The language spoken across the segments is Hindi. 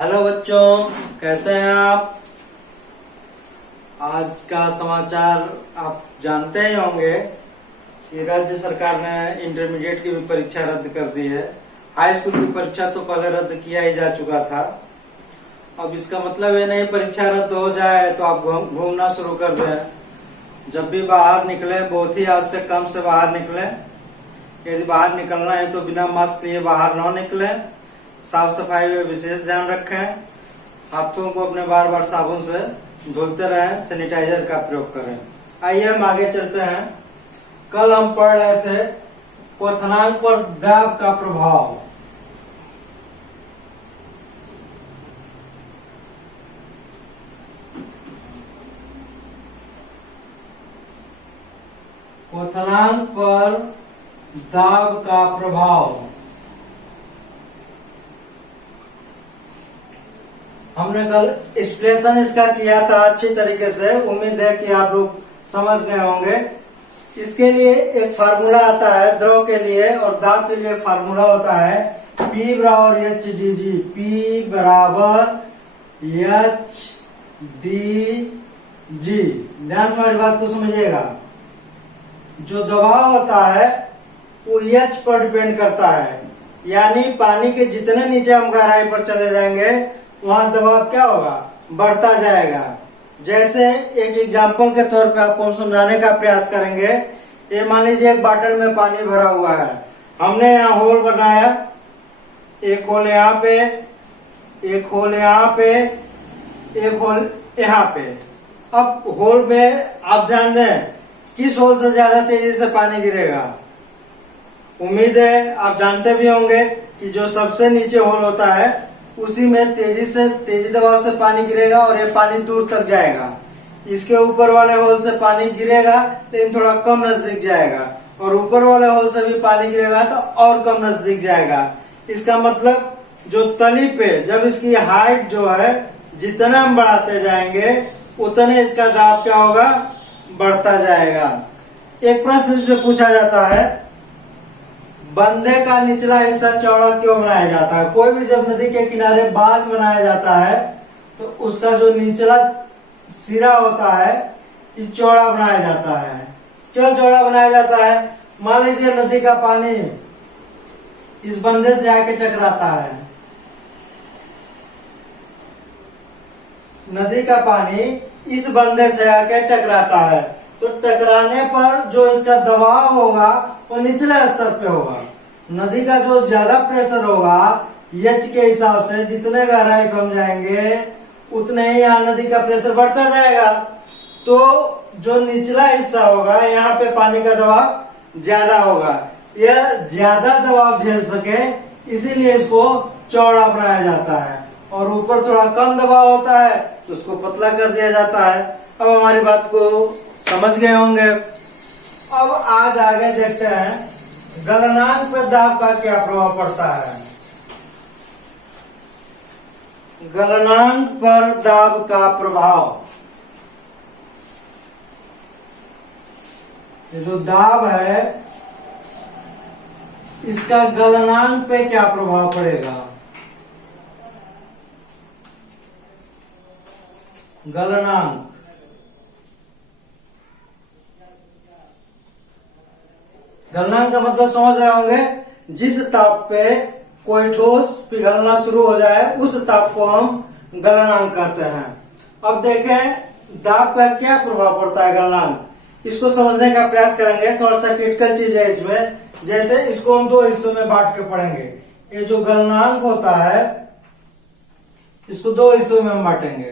हेलो बच्चों, कैसे हैं आप। आज का समाचार आप जानते ही होंगे कि राज्य सरकार ने इंटरमीडिएट की भी परीक्षा रद्द कर दी है। हाई स्कूल की परीक्षा तो पहले रद्द किया ही जा चुका था। अब इसका मतलब ये नहीं परीक्षा रद्द हो जाए तो आप घूमना शुरू कर दें। जब भी बाहर निकले बहुत ही आवश्यक काम से बाहर निकले। यदि बाहर निकलना है तो बिना मास्क लिए बाहर न निकले। साफ सफाई में विशेष ध्यान रखें। हाथों को अपने बार बार साबुन से धुलते रहें। सैनिटाइजर का प्रयोग करें। आइए हम आगे चलते हैं। कल हम पढ़ रहे थे क्वथनांक पर दाब का प्रभाव। क्वथनांक पर दाब का प्रभाव हमने कल एक्सप्लेनेशन इसका किया था अच्छी तरीके से। उम्मीद है कि आप लोग समझ गए होंगे। इसके लिए एक फार्मूला आता है द्रव के लिए और दाब के लिए एक फार्मूला होता है P बराबर एच डी जी। P बराबर एच डी जी। ध्यान से हमारी बात को समझिएगा। जो दबाव होता है वो एच पर डिपेंड करता है, यानी पानी के जितने नीचे हम गहराई पर चले जाएंगे वहां दबाव क्या होगा, बढ़ता जाएगा। जैसे एक एग्जाम्पल के तौर पे आपको हम समझाने का प्रयास करेंगे। ये मान लीजिए एक बॉटल में पानी भरा हुआ है। हमने यहाँ होल बनाया, एक होल यहाँ पे, एक होल यहाँ पे, एक होल यहाँ पे। अब होल में आप ध्यान दें किस होल से ज्यादा तेजी से पानी गिरेगा। उम्मीद है आप जानते भी होंगे कि जो सबसे नीचे होल होता है उसी में तेजी दबाव से पानी गिरेगा और ये पानी दूर तक जाएगा। इसके ऊपर वाले होल से पानी गिरेगा लेकिन थोड़ा कम नजदीक जाएगा, और ऊपर वाले होल से भी पानी गिरेगा तो और कम नजदीक जाएगा। इसका मतलब जो तली पे जब इसकी हाइट जो है जितना हम बढ़ाते जाएंगे उतने इसका दाब क्या होगा, बढ़ता जाएगा। एक प्रश्न इसमें पूछा जाता है, बंदे का निचला हिस्सा चौड़ा क्यों बनाया जाता है। कोई भी जब नदी के किनारे बांध बनाया जाता है तो उसका जो निचला सिरा होता है ये चौड़ा बनाया जाता है। क्यों चौड़ा बनाया जाता है। मान लीजिए नदी का पानी इस बंदे से आके टकराता है। नदी का पानी इस बंदे से आके टकराता है तो टकराने पर जो इसका दबाव होगा वो निचले स्तर पे होगा। नदी का जो ज्यादा प्रेशर होगा एच के हिसाब से जितने गहराई पे हम जाएंगे उतने ही यहाँ नदी का प्रेशर बढ़ता जाएगा। तो जो निचला हिस्सा होगा यहाँ पे पानी का दबाव ज्यादा होगा। यह ज्यादा दबाव झेल सके इसीलिए इसको चौड़ा बनाया जाता है, और ऊपर थोड़ा कम दबाव होता है तो उसको पतला कर दिया जाता है। अब हमारी बात को समझ गए होंगे। अब आज आगे देखते हैं गलनांक पर दाब का क्या प्रभाव पड़ता है। गलनांक पर दाब का प्रभाव, ये जो दाब है इसका गलनांक पे क्या प्रभाव पड़ेगा। गलनांक गलनांक का मतलब समझ रहे होंगे। जिस ताप पे कोई ठोस पिघलना शुरू हो जाए उस ताप को हम गलनांक कहते हैं। अब देखें दाब का क्या प्रभाव पड़ता है गलनांक, इसको समझने का प्रयास करेंगे। थोड़ा सा क्रिटिकल चीज है इसमें। जैसे इसको हम दो हिस्सों में बांट के पढ़ेंगे। ये जो गलनांक होता है इसको दो हिस्सों में हम बांटेंगे।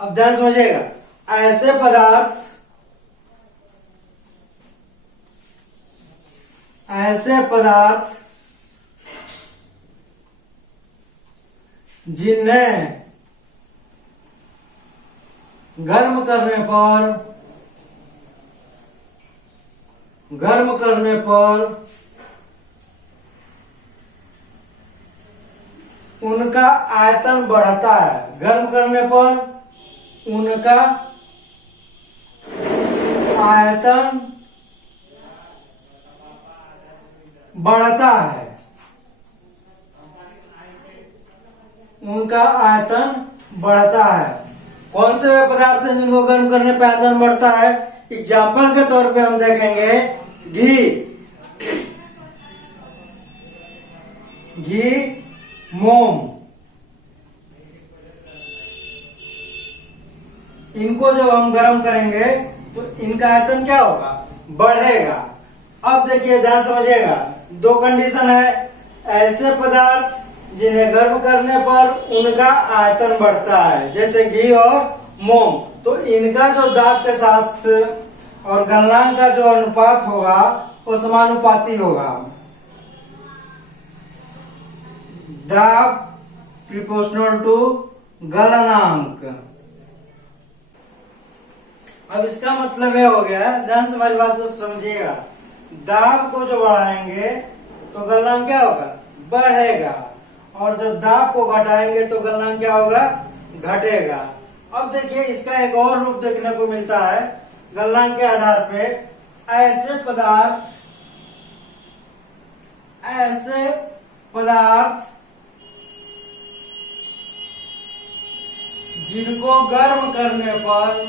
अब ध्यान समझिएगा, ऐसे पदार्थ जिन्हें गर्म करने पर उनका आयतन बढ़ता है। गर्म करने पर उनका आयतन बढ़ता है। उनका आयतन बढ़ता है। कौन से वे पदार्थ हैं जिनको गर्म करने पर आयतन बढ़ता है? एग्जाम्पल के तौर पे हम देखेंगे घी, मोम। इनको जब हम गर्म करेंगे तो इनका आयतन क्या होगा? बढ़ेगा। अब देखिए, ध्यान समझिएगा, दो कंडीशन है। ऐसे पदार्थ जिन्हें गर्म करने पर उनका आयतन बढ़ता है, जैसे घी और मोम, तो इनका जो दाब के साथ और गलनांक का जो अनुपात होगा वो समानुपाती होगा। दाब प्रोपोर्शनल टू गलनांक। अब इसका मतलब ये हो गया, ध्यान से हमारी बात को समझिएगा, दाब को जो बढ़ाएंगे तो गलनांक क्या होगा? बढ़ेगा। और जब दाब को घटाएंगे तो गलनांक क्या होगा? घटेगा। अब देखिए, इसका एक और रूप देखने को मिलता है गलनांक के आधार पे। ऐसे पदार्थ जिनको गर्म करने पर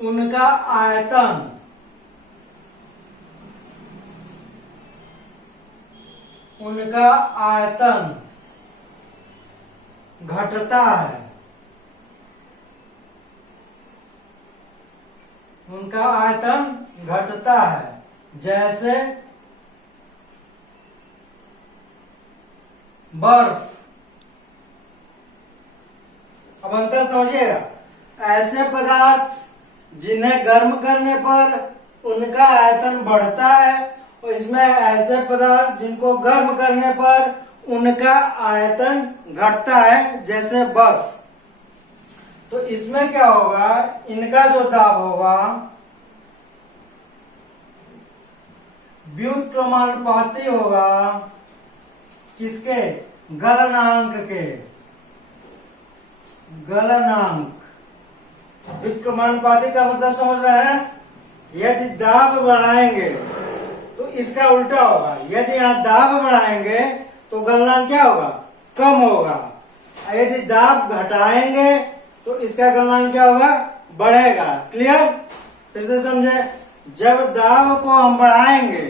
उनका आयतन घटता है। उनका आयतन घटता है, जैसे बर्फ। अब अंतर समझिएगा, ऐसे पदार्थ जिन्हें गर्म करने पर उनका आयतन बढ़ता है, और इसमें ऐसे पदार्थ जिनको गर्म करने पर उनका आयतन घटता है, जैसे बर्फ। तो इसमें क्या होगा? इनका जो दाब होगा व्युत्क्रमानुपाती होगा। किसके? गलनांक के। व्युत्क्रमानुपाती का मतलब समझ रहे हैं? यदि दाब बढ़ाएंगे तो इसका उल्टा होगा। यदि आप दाब बढ़ाएंगे तो गलनांक क्या होगा? कम होगा। यदि दाब घटाएंगे तो इसका गलनांक क्या होगा? बढ़ेगा। क्लियर? फिर से समझे, जब दाब को हम बढ़ाएंगे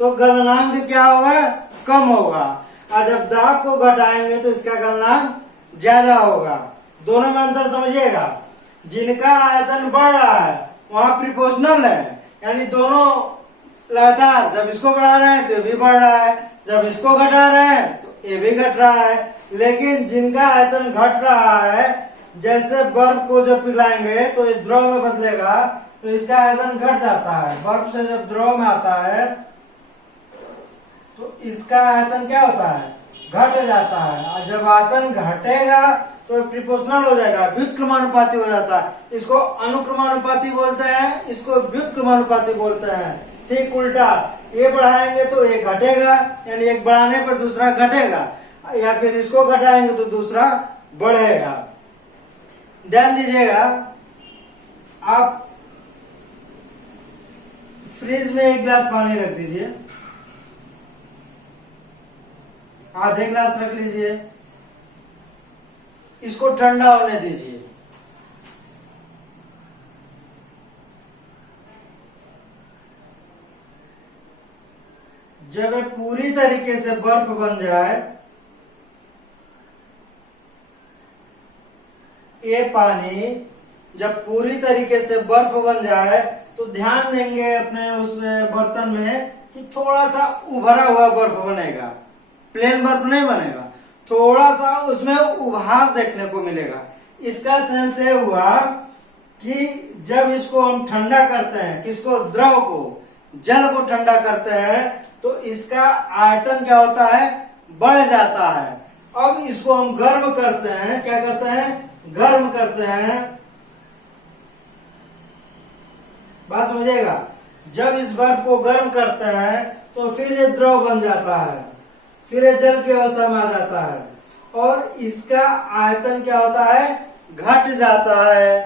तो गलनांक क्या होगा? कम होगा, और जब दाब को घटाएंगे तो इसका गलनांक ज्यादा होगा। दोनों में अंतर समझिएगा। जिनका आयतन बढ़ रहा है वहां प्रोपोर्शनल है, यानी दोनों लगातार, जब इसको बढ़ा रहे हैं तो ये भी बढ़ रहा है, जब इसको घटा रहे हैं तो ये भी घट रहा है। लेकिन जिनका आयतन घट रहा है, जैसे बर्फ को जब पिघलाएंगे तो ये द्रव में बदलेगा, तो इसका आयतन घट जाता है। बर्फ से जब द्रव में आता है तो इसका आयतन क्या होता है? घट जाता है। और जब आयतन घटेगा तो प्रोपोर्शनल हो जाएगा, व्युत्क्रमानुपाती हो जाता है। इसको अनुक्रमानुपाती बोलते हैं, इसको व्युत्क्रमानुपाती बोलते हैं। ठीक उल्टा, ये बढ़ाएंगे तो ये घटेगा, यानी एक बढ़ाने पर दूसरा घटेगा, या फिर इसको घटाएंगे तो दूसरा बढ़ेगा। ध्यान दीजिएगा, आप फ्रिज में एक गिलास पानी रख दीजिए, आधे गिलास रख लीजिए, इसको ठंडा होने दीजिए। जब ये पूरी तरीके से बर्फ बन जाए, ये पानी जब पूरी तरीके से बर्फ बन जाए तो ध्यान देंगे अपने उस बर्तन में कि थोड़ा सा उभरा हुआ बर्फ बनेगा, प्लेन बर्फ नहीं बनेगा, थोड़ा सा उसमें उभार देखने को मिलेगा। इसका सेंस ये हुआ कि जब इसको हम ठंडा करते हैं, किसको? द्रव को, जल को ठंडा करते हैं, तो इसका आयतन क्या होता है? बढ़ जाता है। अब इसको हम गर्म करते हैं, क्या करते हैं? गर्म करते हैं। बात समझिएगा, जब इस बर्फ को गर्म करते हैं तो फिर ये द्रव बन जाता है, फिर ये जल की अवस्था में आ जाता है, और इसका आयतन क्या होता है? घट जाता है।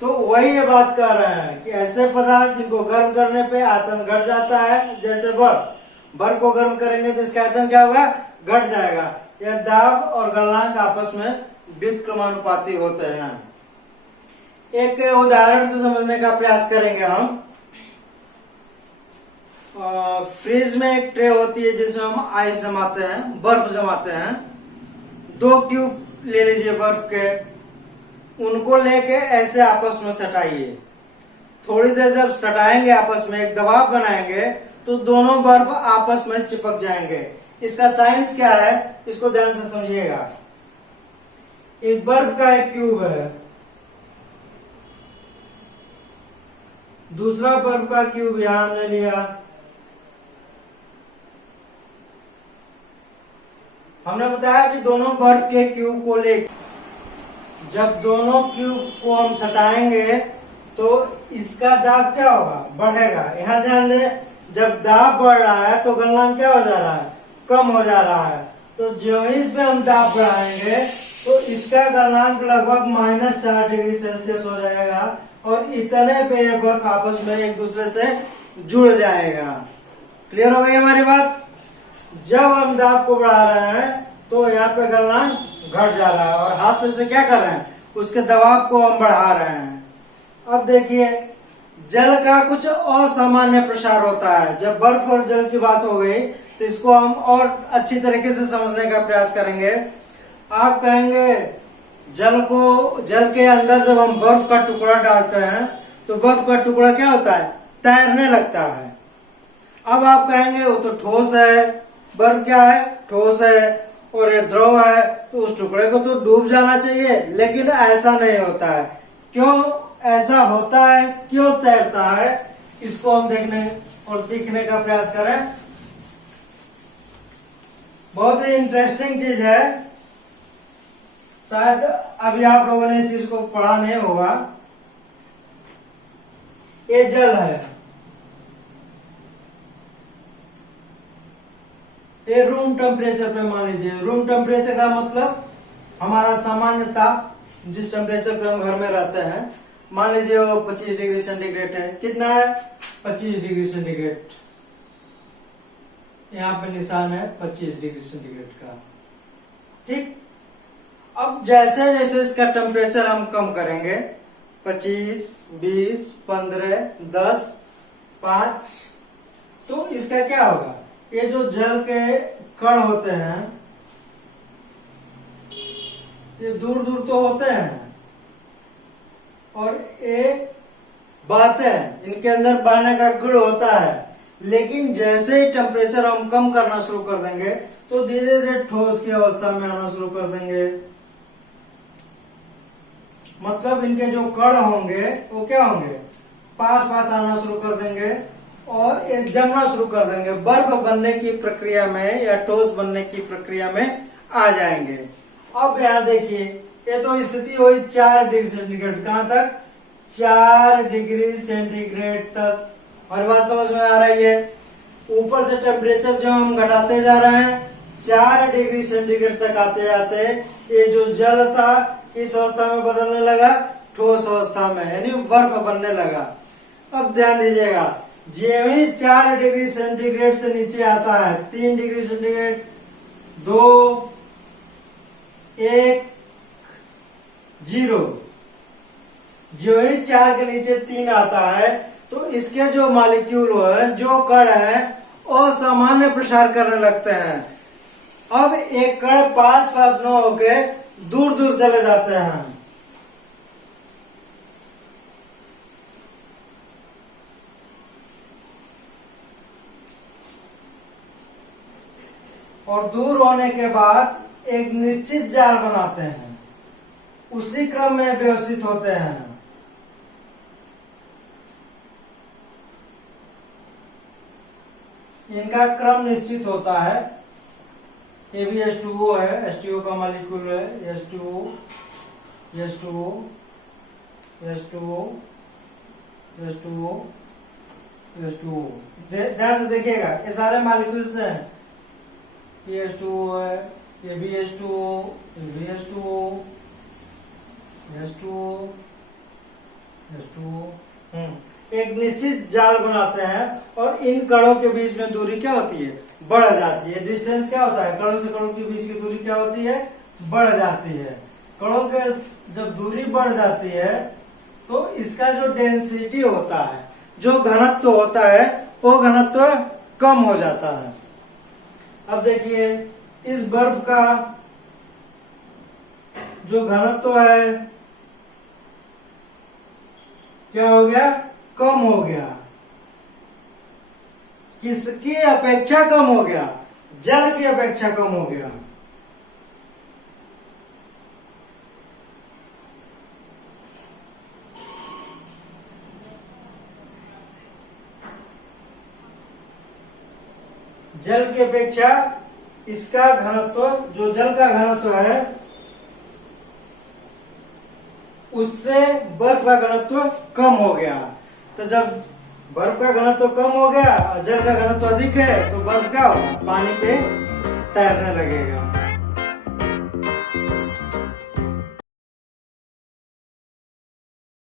तो वही ये बात कर रहे हैं कि ऐसे पदार्थ जिनको गर्म करने पे आयतन घट जाता है, जैसे बर्फ को गर्म करेंगे तो इसका आयतन क्या होगा, घट जाएगा। यह दाब और गलनांक आपस में व्युत्क्रमानुपाती होते हैं। एक उदाहरण से समझने का प्रयास करेंगे हम। फ्रिज में एक ट्रे होती है जिसमें हम आइस जमाते हैं, बर्फ जमाते हैं। 2 क्यूब ले लीजिए बर्फ के, उनको लेके ऐसे आपस में सटाइए। थोड़ी देर जब सटाएंगे आपस में, एक दबाव बनाएंगे, तो दोनों बर्फ आपस में चिपक जाएंगे। इसका साइंस क्या है, इसको ध्यान से समझिएगा। एक बर्फ का एक क्यूब है, दूसरा बर्फ का क्यूब यहां हमने लिया। हमने बताया कि दोनों बर्फ के क्यूब को ले, जब दोनों क्यूब को हम सटाएंगे तो इसका दाब क्या होगा, बढ़ेगा। यहाँ ध्यान दें, जब दाब बढ़ रहा है तो गलनांक क्या हो जा रहा है, कम हो जा रहा है। तो जो इस पे हम दाब बढ़ाएंगे तो इसका गलनांक लगभग -4 डिग्री सेल्सियस हो जाएगा और इतने पे ये बर्फ आपस में एक दूसरे से जुड़ जाएगा। क्लियर हो गई हमारी बात। जब हम दाब को बढ़ा रहे हैं तो यहाँ पे गलनांक घट जा रहा है और हाथ से क्या कर रहे हैं, उसके दबाव को हम बढ़ा रहे हैं। अब देखिए, जल का कुछ असामान्य प्रसार होता है। जब बर्फ और जल की बात हो गई तो इसको हम और अच्छी तरीके से समझने का प्रयास करेंगे। आप कहेंगे जल के अंदर जब हम बर्फ का टुकड़ा डालते हैं तो बर्फ का टुकड़ा क्या होता है, तैरने लगता है। अब आप कहेंगे वो तो ठोस है, बर्फ क्या है, ठोस है और ये द्रव है, तो उस टुकड़े को तो डूब जाना चाहिए। लेकिन ऐसा नहीं होता है। क्यों ऐसा होता है, क्यों तैरता है, इसको हम देखने और सीखने का प्रयास करें। बहुत ही इंटरेस्टिंग चीज है, शायद अभी आप लोगों ने इस चीज को पढ़ा नहीं होगा। ये जल है, ये रूम टेम्परेचर पे मान लीजिए। रूम टेम्परेचर का मतलब हमारा सामान्य ताप, जिस टेम्परेचर पे हम घर में रहते हैं। मान लीजिए वो 25 डिग्री सेंटीग्रेड है। कितना है, 25 डिग्री सेंटीग्रेड। यहाँ पे निशान है 25 डिग्री सेंटीग्रेड का। ठीक। अब जैसे जैसे इसका टेम्परेचर हम कम करेंगे, 25, 20, 15, 10, 5, तो इसका क्या होगा, ये जो जल के कण होते हैं ये दूर दूर तो होते हैं और ये बहते हैं, इनके अंदर बहने का गुण होता है। लेकिन जैसे ही टेम्परेचर हम कम करना शुरू कर देंगे तो धीरे धीरे ठोस की अवस्था में आना शुरू कर देंगे। मतलब इनके जो कण होंगे वो क्या होंगे, पास पास आना शुरू कर देंगे और ये जमना शुरू कर देंगे। बर्फ बनने की प्रक्रिया में या ठोस बनने की प्रक्रिया में आ जाएंगे। अब यहाँ देखिए, ये तो स्थिति हुई 4 डिग्री सेंटीग्रेड। कहां तक, 4 डिग्री सेंटीग्रेड तक। हमारी बात समझ में आ रही है। ऊपर से टेम्परेचर जो हम घटाते जा रहे हैं, 4 डिग्री सेंटीग्रेड तक आते आते ये जो जल था इस अवस्था में बदलने लगा ठोस अवस्था में, यानी बर्फ बनने लगा। अब ध्यान दीजिएगा, जो ही 4 डिग्री सेंटीग्रेड से नीचे आता है, 3 डिग्री सेंटीग्रेड, 2, 1, 0, जो ही 4 के नीचे 3 आता है तो इसके जो मॉलिक्यूल है, जो कण है, असामान्य प्रसार करने लगते हैं। अब एक कण पास पास न होके दूर दूर चले जाते हैं। और दूर होने के बाद एक निश्चित जाल बनाते हैं, उसी क्रम में व्यवस्थित होते हैं। इनका क्रम निश्चित होता है। ये भी H2O है, H2O का मॉलिक्यूल है, H2O, H2O, H2O, H2O, H2O। ध्यान से देखिएगा, ये सारे मॉलिक्यूल्स हैं। ये H2O है, ये भी H2O, ये भी H2O, जाल बनाते हैं और इन कणों के बीच में दूरी क्या होती है, बढ़ जाती है। डिस्टेंस क्या होता है, कणों से कणों के बीच की दूरी क्या होती है, बढ़ जाती है। कणों के जब दूरी बढ़ जाती है तो इसका जो डेंसिटी होता है, जो घनत्व होता है, वो घनत्व कम हो जाता है। अब देखिए इस बर्फ का जो घनत्व है क्या हो गया, कम हो गया। किसकी अपेक्षा कम हो गया, जल की अपेक्षा कम हो गया। जल की अपेक्षा इसका घनत्व, जो जल का घनत्व है, उससे बर्फ का घनत्व कम हो गया। तो जब बर्फ का घनत्व कम हो गया और जल का घनत्व अधिक है तो बर्फ क्या होगा, पानी पे तैरने लगेगा।